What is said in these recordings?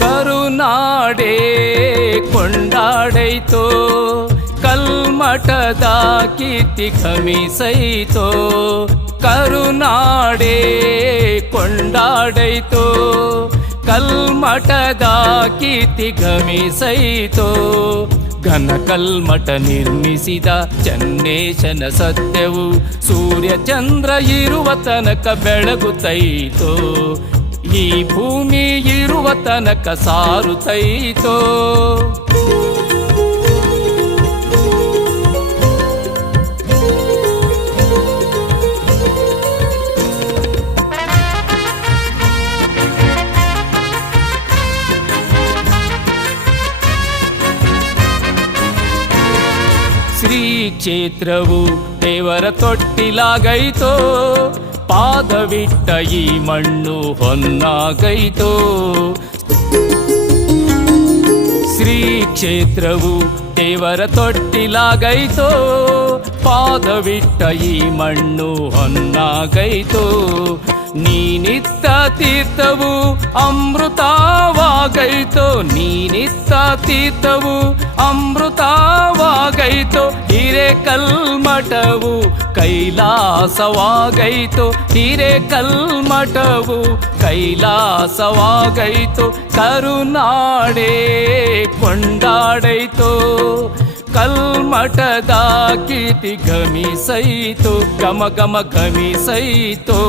ಕರುನಾಡೆ ಕೊಂಡಾಡೈತೋ ಕಲ್ಮಠದ ಕೀರ್ತಿ ಘಮಿಸೈತೋ. ಕರುನಾಡೆ ಕೊಂಡಾಡೈತೋ ಕಲ್ಮಠದ ಕೀರ್ತಿ ಘಮಿಸೈತೋ. ಘನ ಕಲ್ಮಠ ನಿರ್ಮಿಸಿದ ಚನ್ನೇಶನ ಸತ್ಯವು ಸೂರ್ಯ ಚಂದ್ರ ಇರುವ ತನಕ ಬೆಳಗುತ್ತೈತೋ. ಈ ಭೂಮಿ ಇರುವ ತನಕ ಸಾರುತ್ತೈತೋ. ಶ್ರೀ ಕ್ಷೇತ್ರವು ದೇವರ ತೊಟ್ಟಿಲಾಗೈತೋ. ಪಾದವಿಟ್ಟ ಈ ಮಣ್ಣು ಹೊನ್ನಾಗೈತೋ. ಶ್ರೀ ಕ್ಷೇತ್ರವು ದೇವರ ತೊಟ್ಟಿಲಾಗೈತೋ. ಪಾದವಿಟ್ಟ ಈ ಮಣ್ಣು ಹೊನ್ನಾಗೈತೋ. ನೀನಿತ್ತ ತೀರ್ಥವು ಅಮೃತವಾಗೈತೋ. ನೀನಿತ್ತ ತೀರ್ಥವು ಅಮೃತವಾಗೈತೋ. ಹಿರೇಕಲ್ಮಠವು ಕೈಲಾಸವಾಗೈತೋ. ಹಿರೇಕಲ್ಮಠವು ಕೈಲಾಸವಾಗೈತೋ. ಕರುನಾಡೆ ಕೊಂಡಾಡೈತೋ ಕಲ್ಮಠದ ಕೀರ್ತಿ ಘಮಿಸೈತೋ. ಘಮ ಘಮ ಘಮಿಸೈತೋ.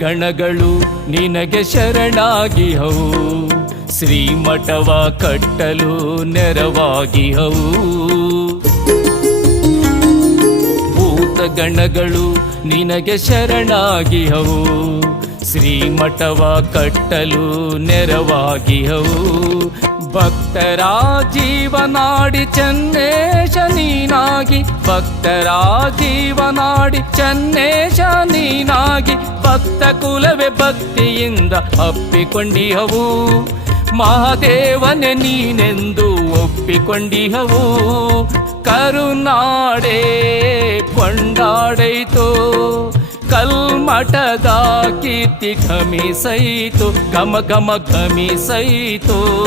ಗಣಗಳು ನಿನಗೆ ಶರಣಾಗಿಹವು. ಶ್ರೀಮಠವ ಕಟ್ಟಲು ನೆರವಾಗಿಹವು. ಭೂತಗಣಗಳು ನಿನಗೆ ಶರಣಾಗಿಹವು. ಶ್ರೀಮಠವ ಕಟ್ಟಲು ನೆರವಾಗಿಹವು. ಭಕ್ತರ ಜೀವನಾಡಿ ಚನ್ನೇಶ ನೀನಾಗಿ. ಭಕ್ತರ ಜೀವನಾಡಿ ಚನ್ನೇಶ ನೀನಾಗಿ. ಭಕ್ತ ಕುಲವೇ ಭಕ್ತಿಯಿಂದ ಅಪ್ಪಿಕೊಂಡಿಹವು. ಮಹಾದೇವನೇ ನೀನೆಂದು ಒಪ್ಪಿಕೊಂಡಿಹವು. ಕರುನಾಡೆ ಕೊಂಡಾಡೈತೋ ಕಲ್ಮಠದ ಕೀರ್ತಿ ಘಮಿಸೈತೋ. ಘಮ ಘಮ ಘಮಿಸೈತೋ.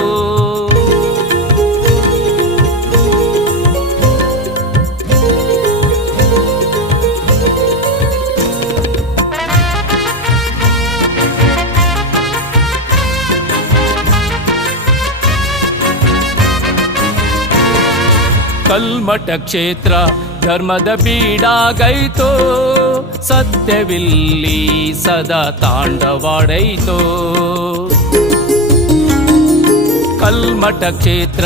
ಕಲ್ಮಠ ಕ್ಷೇತ್ರ ಧರ್ಮದ ಬೀಡಾಗೈತೋ. ಸತ್ಯವಿಲ್ಲಿ ಸದಾ ತಾಂಡವಾಡೈತೋ. ಕಲ್ಮಠ ಕ್ಷೇತ್ರ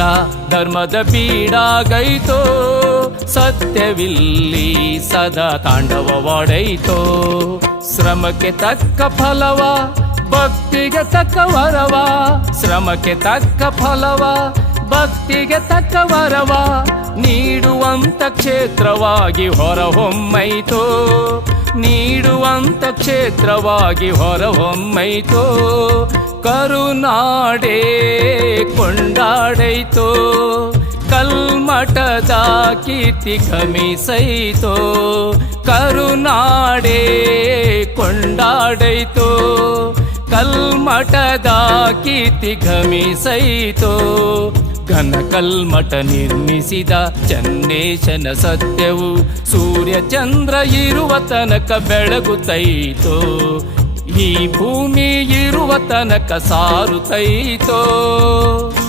ಧರ್ಮದ ಬೀಡಾಗೈತೋ. ಸತ್ಯವಿಲ್ಲಿ ಸದಾ ತಾಂಡವವಾಡೈತೋ. ಶ್ರಮಕ್ಕೆ ತಕ್ಕ ಫಲವ ಭಕ್ತಿಗೆ ತಕ್ಕ ವರವ. ಶ್ರಮಕ್ಕೆ ತಕ್ಕ ಫಲವ ಭಕ್ತಿಗೆ ತಕ್ಕ ವರವ ನೀಡುವಂತ ಕ್ಷೇತ್ರವಾಗಿ ಹೊರಹೊಮ್ಮೈತೋ. ನೀಡುವಂತ ಕ್ಷೇತ್ರವಾಗಿ ಹೊರಹೊಮ್ಮೈತೋ. ಕರುನಾಡೆ ಕೊಂಡಾಡೈತೋ ಕಲ್ಮಠದ ಕೀರ್ತಿ ಘಮಿಸೈತೋ. ಕರುನಾಡೆ ಕೊಂಡಾಡೈತೋ ಕಲ್ಮಠದ ಕೀರ್ತಿ ಘಮಿಸೈತೋ. ಘನ ಕಲ್ಮಠ ನಿರ್ಮಿಸಿದ ಚನ್ನೇಶನ ಸತ್ಯವು ಸೂರ್ಯ ಚಂದ್ರ ಇರುವ ತನಕ ಬೆಳಗುತ್ತೈತೋ. ಈ ಭೂಮಿ ಇರುವ ತನಕ ಸಾರುತ್ತೈತೋ.